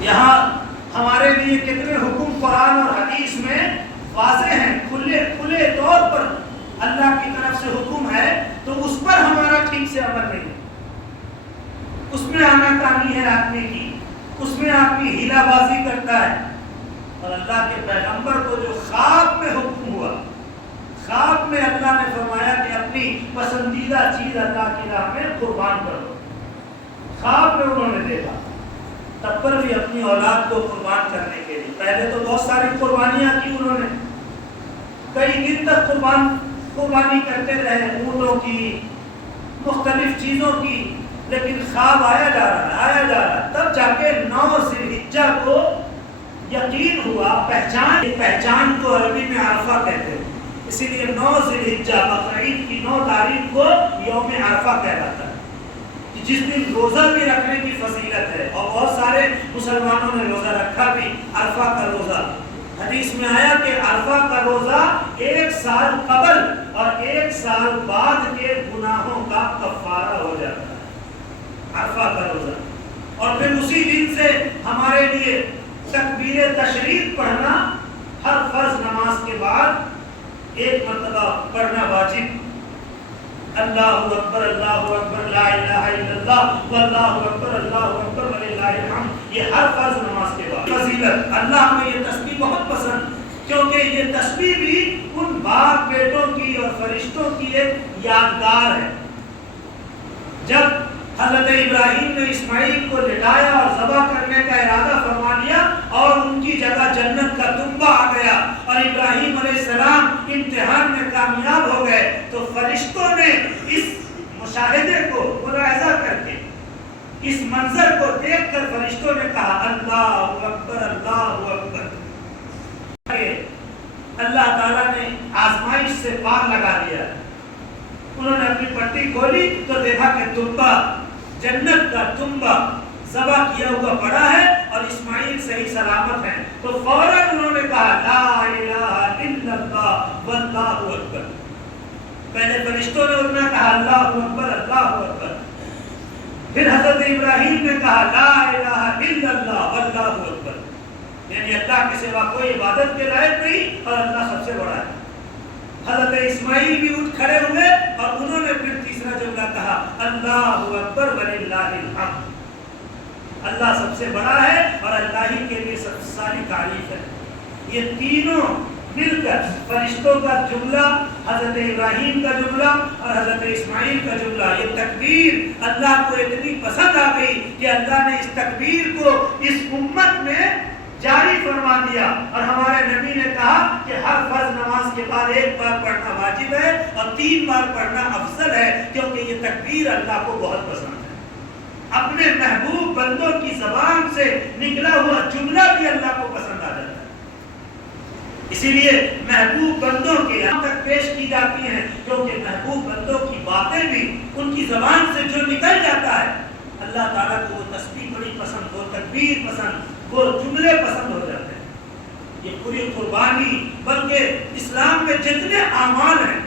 یہاں ہمارے لیے کتنے حکم قرآن اور حدیث میں واضح ہیں، کھلے طور پر اللہ کی طرف سے حکم ہے، تو اس پر ہمارا ٹھیک سے عمل نہیں ہے، اس میں آناکانی ہے آدمی کی، اس میں آدمی ہیلا بازی کرتا ہے۔ اور اللہ کے پیغمبر کو جو خواب میں حکم ہوا، خواب میں اللہ نے فرمایا کہ اپنی پسندیدہ چیز اللہ کی راہ میں قربان کرو، خواب میں انہوں نے دیکھا، تب پر بھی اپنی اولاد کو قربان کرنے کے لیے پہلے تو بہت ساری قربانیاں کی انہوں نے، کئی دن تک قربانی کرتے رہے، اونٹوں کی، مختلف چیزوں کی، لیکن خواب آیا جا رہا، تب جا کے 9 ذی الحجہ کو یقین ہوا، پہچان کو عربی میں عرفہ کہتے ہیں، اسی لیے 9 ذی الحجہ بقرعید کی 9 تاریخ کو یوم عرفہ کہلاتا ہے، جس دن روزہ بھی رکھنے کی فضیلت ہے، اور بہت سارے مسلمانوں نے روزہ رکھا بھی، عرفہ کا روزہ۔ حدیث میں آیا کہ عرفہ کا روزہ 1 سال قبل اور 1 سال بعد کے گناہوں کا کفارہ ہو جاتا ہے، عرفہ کا روزہ۔ اور پھر اسی دن سے ہمارے لیے تکبیر تشریق پڑھنا ہر فرض نماز کے بعد 1 مرتبہ پڑھنا واجب، اللہ اکبر لا الہ الا اللہ واللہ اکبر وللہ الحمد، یہ ہر فرض نماز کے بعد۔ فضیلت، اللہ کو یہ تسبیح بہت پسند، کیونکہ یہ تسبیح بھی ان باپ بیٹوں کی اور فرشتوں کی ایک یادگار ہے۔ جب حضرت ابراہیم نے اسماعیل کو لٹایا اور ذبح کرنے کا ارادہ فرما لیا اور ان کی جگہ جنت کا تنبہ آ گیا اور ابراہیم علیہ السلام امتحان میں کامیاب ہو گئے، تو فرشتوں نے اس مشاہدے کو ملاحظہ کر کے، اس منظر کو دیکھ کر فرشتوں نے کہا اللہ اکبر اللہ اکبر۔ اللہ تعالیٰ نے آزمائش سے پار لگا دیا، انہوں نے اپنی پٹی کھولی تو دیکھا کہ تنبہ، جنت کا تنبہ ذبح کیا ہوا پڑا ہے اور اسماعیل صحیح سلامت ہیں، تو فوراً انہوں نے کہا لا الہ الا اللہ واللہ اکبر۔ پہلے فرشتوں نے انہوں نے کہا اللہ اکبر، پھر حضرت ابراہیم نے کہا لا الہ الا اللہ واللہ اکبر، یعنی اللہ کے سوا کوئی عبادت کے لائق نہیں اور اللہ سب سے بڑا ہے۔ حضرت اسماعیل بھی اٹھ کھڑے ہوئے اور انہوں نے پھر تیسرا جملہ کہا اللہ اکبر وللہ الحمد، اللہ سب سے بڑا ہے اور اللہ ہی کے لیے سب ساری تعریف ہے۔ یہ تینوں مل کر فرشتوں کا جملہ، حضرت ابراہیم کا جملہ اور حضرت اسماعیل کا جملہ، یہ تکبیر اللہ کو اتنی پسند آ گئی کہ اللہ نے اس تکبیر کو اس امت میں جاری فرما دیا، اور ہمارے نبی نے کہا کہ ہر فرض نماز کے بعد 1 بار پڑھنا واجب ہے اور 3 بار پڑھنا افضل ہے، کیونکہ یہ تکبیر اللہ کو بہت پسند ہے۔ اپنے محبوب بندوں کی زبان سے نکلا ہوا جملہ بھی اللہ کو پسند آ جاتا ہے، اسی لیے محبوب بندوں کے یہاں تک پیش کی جاتی ہیں، کیونکہ محبوب بندوں کی باتیں بھی ان کی زبان سے جو نکل جاتا ہے، اللہ تعالیٰ کو وہ تسبیح بڑی پسند، وہ تکبیر پسند، وہ جملے پسند ہو جاتے ہیں۔ یہ پوری قربانی، بلکہ اسلام میں جتنے اعمال ہیں،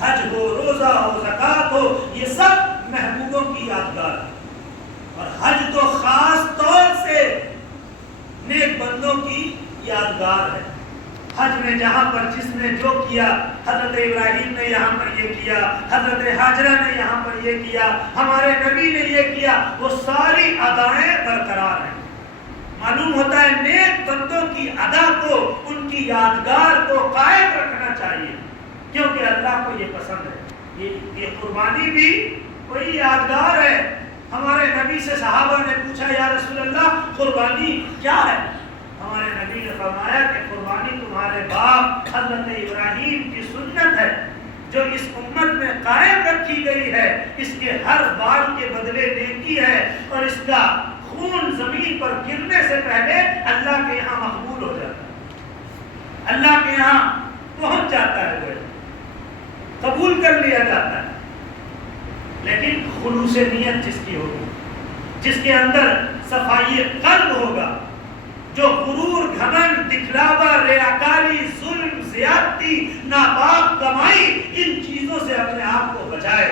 حج ہو، روزہ ہو، زکوٰۃ ہو، یہ سب محبوبوں کی یادگار ہے، اور حج تو خاص طور سے نیک بندوں کی یادگار ہے۔ حج میں جہاں پر جس نے جو کیا، حضرت ابراہیم نے یہاں پر یہ کیا، حضرت حاجرہ نے یہاں پر یہ کیا، ہمارے نبی نے یہ کیا، وہ ساری ادائیں برقرار ہیں۔ معلوم ہوتا ہے نیک بندوں کی ادا کو، ان کی یادگار کو قائم رکھنا چاہیے، کیونکہ اللہ کو یہ پسند ہے۔ یہ قربانی بھی کوئی یادگار ہے۔ ہمارے نبی سے صحابہ نے پوچھا یا رسول اللہ قربانی کیا ہے؟ ہمارے نبی نے فرمایا کہ قربانی تمہارے باپ حضرت ابراہیم کی سنت ہے، جو اس امت میں قائم رکھی گئی ہے، اس کے ہر بال کے بدلے نیکی ہے، اور اس کا خون زمین پر گرنے سے پہلے اللہ کے یہاں مقبول ہو جاتا ہے، اللہ کے یہاں پہنچ جاتا ہے، وہ قبول کر لیا جاتا ہے۔ لیکن خلوص نیت جس کی ہوگی، جس کے اندر صفائی قلب ہوگا، جو غرور، گھمنڈ، دکھلاوا، ریاکاری، ظلم، زیادتی، ناپاک کمائی، ان چیزوں سے اپنے آپ کو بچائے۔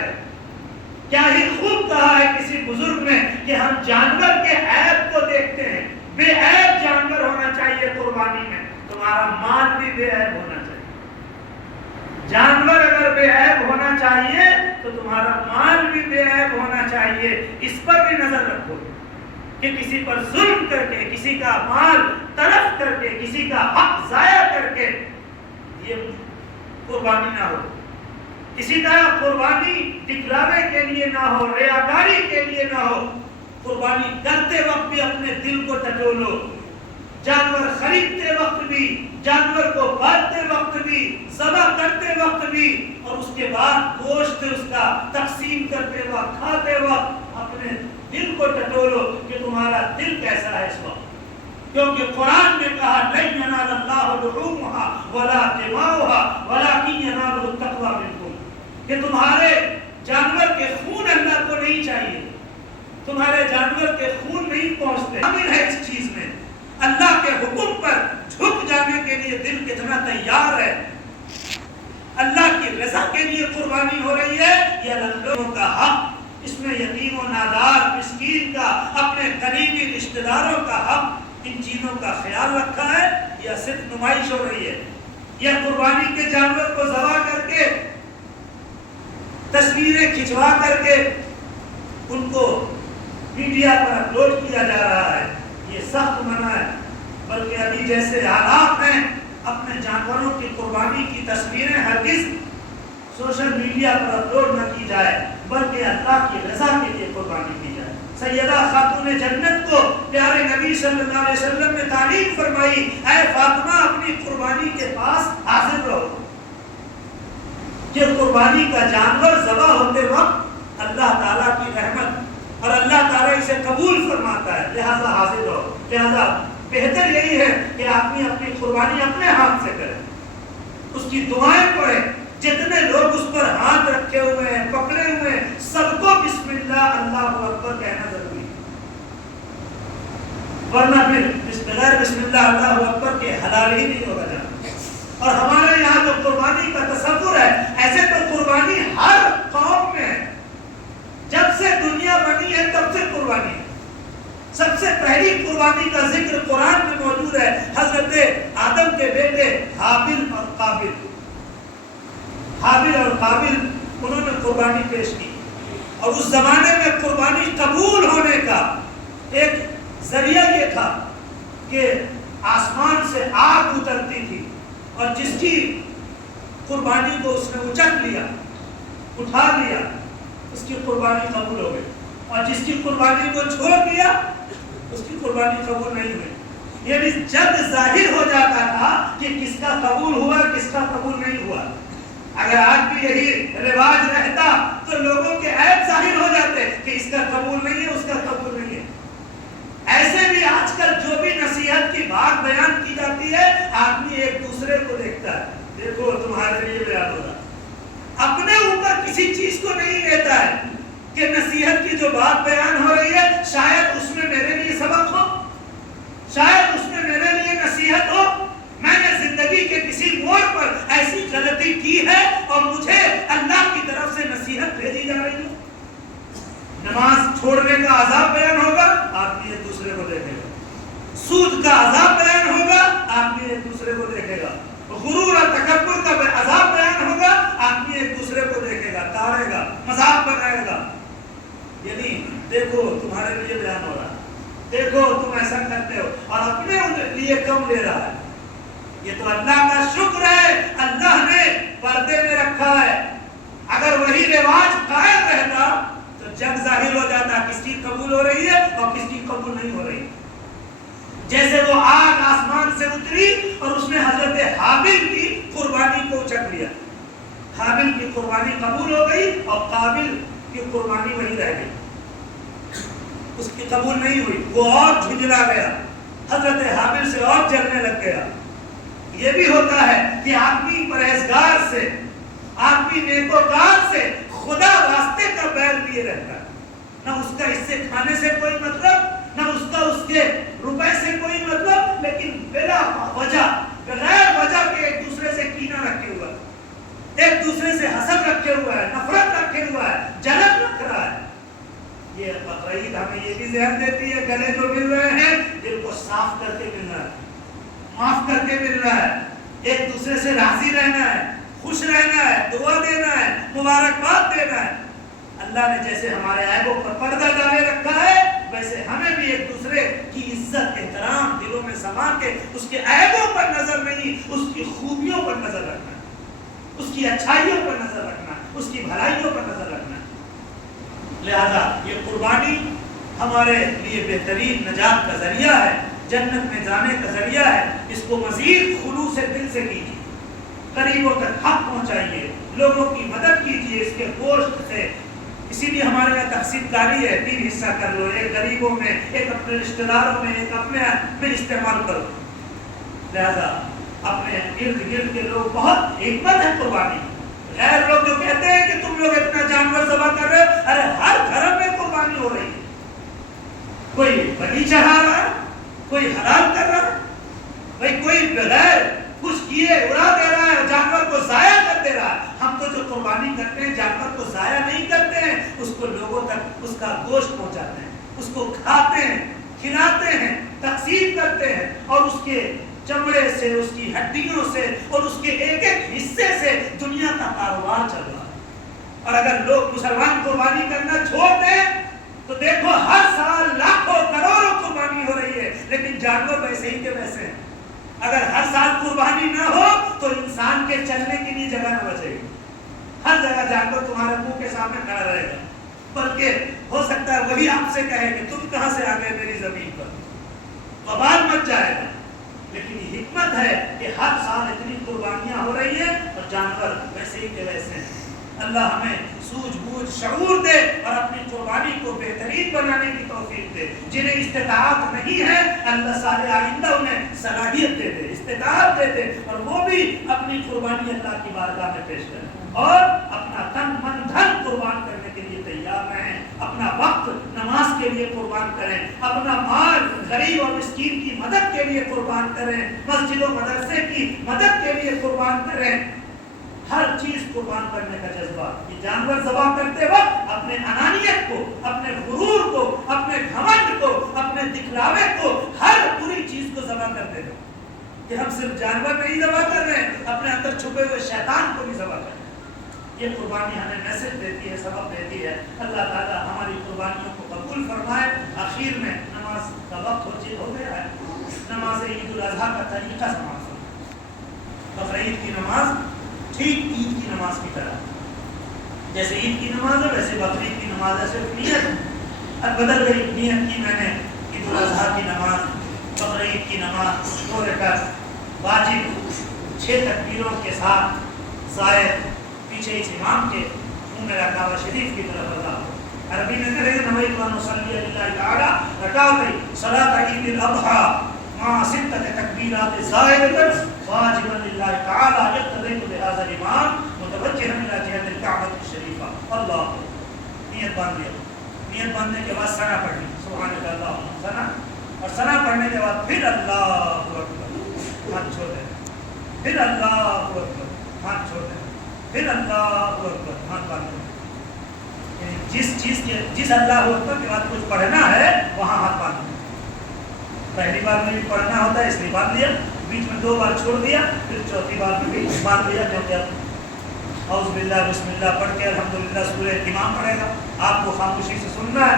کیا ہی خوب کہا ہے کسی بزرگ نے کہ ہم جانور کے عیب کو دیکھتے ہیں، بے عیب بے عیب ہونا چاہیے. جانور اگر بے عیب ہونا چاہیے تو تمہارا مال بھی بے عیب ہونا چاہیے. اس پر بھی نظر رکھو کہ کسی پر ظلم کر کے، کسی کا مال تلف کر کے، کسی کا حق ضائع کر کے یہ قربانی نہ ہو. اسی طرح قربانی دکھلاوے کے لیے نہ ہو، ریاکاری کے لیے نہ ہو. قربانی کرتے وقت بھی اپنے دل کو ٹٹولو. جانور خریدتے وقت بھی، جانور کو پالتے وقت بھی، ذبح کرتے وقت بھی، اور اس کے بعد گوشت اس کا تقسیم کرتے وقت، کھاتے وقت اپنے دل کو ٹٹولو کہ تمہارا دل کیسا ہے اس وقت. کیونکہ قرآن نے کہا لن ینال اللہ لحومها ولا دماؤها ولکن ینالہ التقوی منکم، کہ تمہارے جانور کے خون اللہ کو نہیں چاہیے، تمہارے جانور کے خون نہیں پہنچتے. شامل ہے اس چیز میں اللہ کے حکم پر جھک جانے کے لیے دل کتنا تیار ہے. اللہ کی رضا کے لیے قربانی ہو رہی ہے یا لوگوں کا حق. اس میں یتیم و نادار، مسکین کا، اپنے قریبی رشتہ داروں کا حق، ان چیزوں کا خیال رکھا ہے یا صرف نمائش ہو رہی ہے؟ یا قربانی کے جانور کو ذبح کر کے تصویریں کھنچوا کر کے ان کو میڈیا پر اپلوڈ کیا جا رہا ہے. یہ سخت منع ہے. بلکہ ابھی جیسے حالات ہیں اپنے جانوروں کی قربانی کی تصویریں ہرگز سوشل میڈیا پر اپلوڈ نہ کی جائے، بلکہ اللہ کی رضا کے لیے قربانی کی جائے. سیدہ خاتون جنت کو پیارے نبی صلی اللہ علیہ وسلم نے تعلیم فرمائی، اے فاطمہ اپنی قربانی کے پاس حاضر رہو. یہ قربانی کا جانور ذبح ہوتے وقت اللہ تعالیٰ کی رحمت اور اللہ تعالیٰ اسے قبول فرماتا ہے، لہذا حاضر رہو. لہذا بہتر یہی ہے کہ آدمی اپنی قربانی اپنے ہاتھ سے کرے، اس کی دعائیں پڑھے. جتنے لوگ اس پر ہاتھ رکھے ہوئے ہیں، پکڑے ہوئے ہیں، سب کو بسم اللہ اللہ اکبر کہنا ضروری ہے، ورنہ پھر بغیر بسم اللہ اللہ اکبر کے حلال ہی نہیں ہوگا جانا. اور ہمارے یہاں جو قربانی کا تصور ہے، ایسے تو قربانی ہر قوم میں ہے. جب سے دنیا بنی ہے تب سے قربانی ہے. سب سے پہلی قربانی کا ذکر قرآن میں موجود ہے. حضرت آدم کے بیٹے حابل اور قابل، حابل اور قابل انہوں نے قربانی پیش کی. اور اس زمانے میں قربانی قبول ہونے کا ایک ذریعہ یہ تھا کہ آسمان سے آگ اترتی تھی اور جس کی قربانی کو اس نے اچک لیا، اٹھا لیا، اس کی قربانی قبول ہو گئی. اور جس کی قربانی کو چھوڑ دیا اس کی قربانی قبول نہیں ہوئی. یعنی جب ظاہر ہو جاتا تھا کہ کس کا قبول ہوا کس کا قبول نہیں ہوا. اگر آج بھی یہی رواج رہتا تو لوگوں کے عیب ظاہر ہو جاتے کہ اس کا قبول نہیں ہے، اس کا قبول نہیں ہے. ایسے بھی آج کل جو بھی نصیحت کی بات بیان کی جاتی ہے، آدمی ایک دوسرے کو دیکھتا ہے، دیکھو تمہارے لیے بیان ہوگا. اپنے اوپر کسی چیز کو نہیں لیتا ہے کہ نصیحت کی جو بات بیان ہو رہی ہے شاید اس میں میرے لیے سبق ہو، شاید اس میں میرے لیے نصیحت ہو. میں نے زندگی کے کسی موڑ پر ایسی غلطی کی ہے اور مجھے اللہ کی طرف سے نصیحت بھیجی جا رہی ہے. نماز چھوڑنے کا عذاب بیان ہوگا، آدمی ایک دوسرے کو دیکھے گا. سود کا عذاب بیان ہوگا، آدمی ایک دوسرے کو دیکھے گا. غرور اور تکبر کا عذاب بیان ہوگا، آدمی ایک دوسرے کو دیکھے گا، تاڑے گا، مذاق بنائے گا. یعنی دیکھو تمہارے لیے بیان ہو رہا ہے، دیکھو تم ایسا کرتے ہو، اور اپنے لیے کم لے رہا ہے. یہ تو اللہ کا شکر ہے، اللہ نے پردے میں رکھا ہے. اگر وہی رواج قائم رہتا تو جگ ظاہر ہو جاتا کس کی قبول ہو رہی ہے اور کس کی قبول نہیں ہو رہی. جیسے وہ آگ آسمان سے اتری اور اس نے حضرت حابل کی قربانی کو اچک لیا. حابل کی قربانی قبول ہو گئی اور قابل کی قربانی وہی رہ گئی، اس کی قبول نہیں ہوئی. وہ اور جھنجلا گیا، حضرت حابل سے اور جلنے لگ گیا. یہ بھی ہوتا ہے کہ آدمی پرہیزگار سے، آدمی نیکوکار سے خدا واسطے کا بیل لیے رہتا ہے. نہ اس کا اس سے کھانے سے کوئی مطلب، نہ اس کا اس کے روپے سے کوئی مطلب، لیکن بلا وجہ، بغیر وجہ کے ایک دوسرے سے کینہ رکھے ہوا ہے، ایک دوسرے سے حسد رکھے ہوا ہے، نفرت رکھے ہوا ہے، جلن رکھ رہا ہے. یہ بقرعید ہمیں یہ بھی ذہن دیتی ہے، گلے جو مل رہے ہیں دل کو صاف کر کے مل رہا ہے، معاف کر کے مل رہا ہے. ایک دوسرے سے راضی رہنا ہے، خوش رہنا ہے، دعا دینا ہے، مبارکباد دینا ہے۔ اللہ نے جیسے ہمارے عیبوں پر پردہ ڈالے رکھا ہے، ویسے ہمیں بھی ایک دوسرے کی عزت احترام دلوں میں سما کے اس کے عیبوں پر نظر نہیں، اس کی خوبیوں پر نظر رکھنا ہے، اس کی اچھائیوں پر نظر رکھنا ہے، اس کی بھلائیوں پر نظر رکھنا ہے۔ لہذا یہ قربانی ہمارے لیے بہترین نجات کا ذریعہ ہے، جنت میں جانے کا ذریعہ ہے۔ اس کو مزید خلوص دل سے کیجیے، غریبوں تک حق پہنچائیے، لوگوں کی مدد کیجیے اس کے گوشت سے۔ اسی لیے ہمارے یہاں تقسیم کاری ہے، 3 حصہ کر لو، ایک غریبوں میں، ایک اپنے رشتہ داروں میں، ایک اپنے میں استعمال کرو۔ لہذا اپنے ارد گرد کے لوگ، بہت حکمت ہے قربانی۔ غیر لوگ جو کہتے ہیں کہ تم لوگ اتنا جانور ذبح کر رہے ہو، ارے ہر گھر میں قربانی ہو رہی ہے، کوئی بلی چڑھا رہا ہے، کوئی حلال کر رہا ہے، بھائی کوئی بغیر کچھ کیے اڑا دے رہا ہے، جانور کو ضائع کر دے رہا ہے۔ ہم تو جو قربانی کرتے ہیں جانور کو ضائع نہیں کرتے ہیں، اس کو لوگوں تک اس کا گوشت پہنچاتے ہیں، اس کو کھاتے ہیں، کھلاتے ہیں، تقسیم کرتے ہیں، اور اس کے چمڑے سے، اس کی ہڈیوں سے اور اس کے ایک ایک حصے سے دنیا کا کاروبار چل رہا ہے۔ اور اگر لوگ مسلمان قربانی کرنا چھوڑ دیں تو دیکھو ہر سال لاکھوں کروڑوں قربانی ہو رہی ہے، لیکن جانور ویسے ہی کے ویسے ہیں۔ اگر ہر سال قربانی نہ ہو تو انسان کے چلنے کے لیے جگہ نہ بچے گی، ہر جگہ جانور تمہارے منہ کے سامنے کھڑا رہے گا، بلکہ ہو سکتا ہے وہی آپ سے کہے کہ تم کہاں سے آ گئے میری زمین پر، وبال مچ جائے گا۔ لیکن یہ حکمت ہے کہ ہر سال اتنی قربانیاں ہو رہی ہیں اور جانور ویسے ہی کے ویسے ہیں۔ اللہ ہمیں سوجھ بوجھ شعور دے اور اپنی قربانی کو بہترین بنانے کی توفیق دے۔ جنہیں استطاعت نہیں ہے اللہ سال آئندہ انہیں صلاحیت دے دے، استطاعت دے دے، اور وہ بھی اپنی قربانی اللہ کی بارگاہ میں پیش کریں اور اپنا تن من دھن قربان کرنے کے لیے تیار رہیں، اپنا وقت نماز کے لیے قربان کریں، اپنا مال غریب اور مسکین کی مدد کے لیے قربان کریں، مسجد و مدرسے کی مدد کے لیے قربان کریں۔ ہر چیز قربان کرنے کا جذبہ، یہ جانور ذبح کرتے وقت اپنے انانیت کو، اپنے غرور کو، اپنے گھمنڈ کو، اپنے دکھلاوے کو، ہر بری چیز کو ذبح کر دے گا کہ ہم صرف جانور نہیں ذبح کر رہے ہیں، اپنے اندر چھپے ہوئے شیطان کو بھی ذبح کر رہے ہیں۔ یہ قربانی ہمیں میسج دیتی ہے، سبق دیتی ہے۔ اللہ تعالیٰ ہماری قربانیوں کو قبول فرمائے۔ آخر میں نماز کا وقت ہو گیا ہے، نماز عید الاضحیٰ کا طریقہ سماعت فرمائے۔ بقرعید کی نماز ٹھیک عید کی نماز کی طرح، جیسے عید کی نماز ہے ویسے بقرعید کی نماز ہے، صرف نیت اب بدل گئی۔ نیت کی میں نے عید الاضحیٰ کی نماز، بقرعید کی نماز 2 رکعت واجب 6 تکبیروں کے ساتھ زائد پیچھے اس امام کے منہ میں کعبہ شریف کی طرف اللہ عربی میں کرے گا نویت و نصلی اللہ تعالی رکعت صلاۃ عید الاضحیٰ مع 6 تکبیرات زائدۃ واجبا للہ تعالی یقتدیت بهذا الامام متوجہا الى جهۃ الکعبۃ الشریفہ۔ اللہ نیت باندھ لیا، نیت باندھنے کے بعد ثنا پڑھنی، سبحانک اللہم ثنا، اور ثنا پڑھنے کے بعد پھر اللہ اکبر، ہاتھ چھوڑ دینا، پھر اللہ اکبر، ہاتھ چھوڑ دینا، پھر اللہ اکبر، ہاتھ باندھ دینا۔ جس اللہ اکبر کے بعد کچھ پڑھنا ہے وہاں ہاتھ باندھ دینا۔ پہلی بار میں بھی پڑھنا ہوتا ہے اس لیے باندھ لیا، بیچ میں 2 بار چھوڑ دیا، پھر چوتھی بار میں بھی باندھ لیا، کیونکہ اب اعوذ باللہ بسم اللہ پڑھ کے الحمدللہ سورہ امام پڑھے گا، آپ کو خاموشی سے سننا ہے،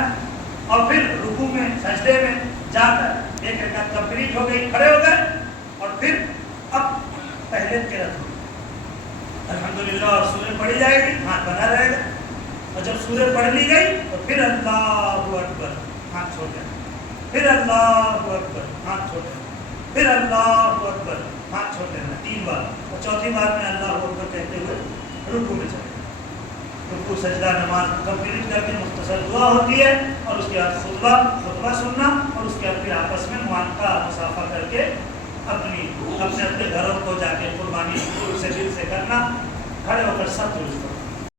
اور پھر رکوع میں سجدے میں جا کر 1 رکعت کمپلیٹ ہو گئی، کھڑے ہو گئے، اور پھر اب پہلے قرات الحمدللہ اور سورہ پڑھی جائے گی، ہاتھ بنا رہے گا، اور جب سورہ پڑھ لی گئی تو پھر اللہ اکبر، ہاتھ چھوڑ دینا، پھر اللہ اکبر، ہاتھ چھوڑ دینا، پھر اللہ اکبر، ہاتھ چھوڑ دینا 3 بار، اور چوتھی بار میں اللہ اکبر کہتے ہوئے رکوع میں چلے جائیں۔ رکوع سجدہ نماز کمپلیٹ کر کے مختصر دعا ہوتی ہے، اور اس کے بعد خطبہ سننا، اور اس کے بعد پھر آپس میں معانقہ مصافحہ کر کے اپنے گھروں کو جا کے قربانی سے دل سے کرنا، کھڑے ہو کر سب درست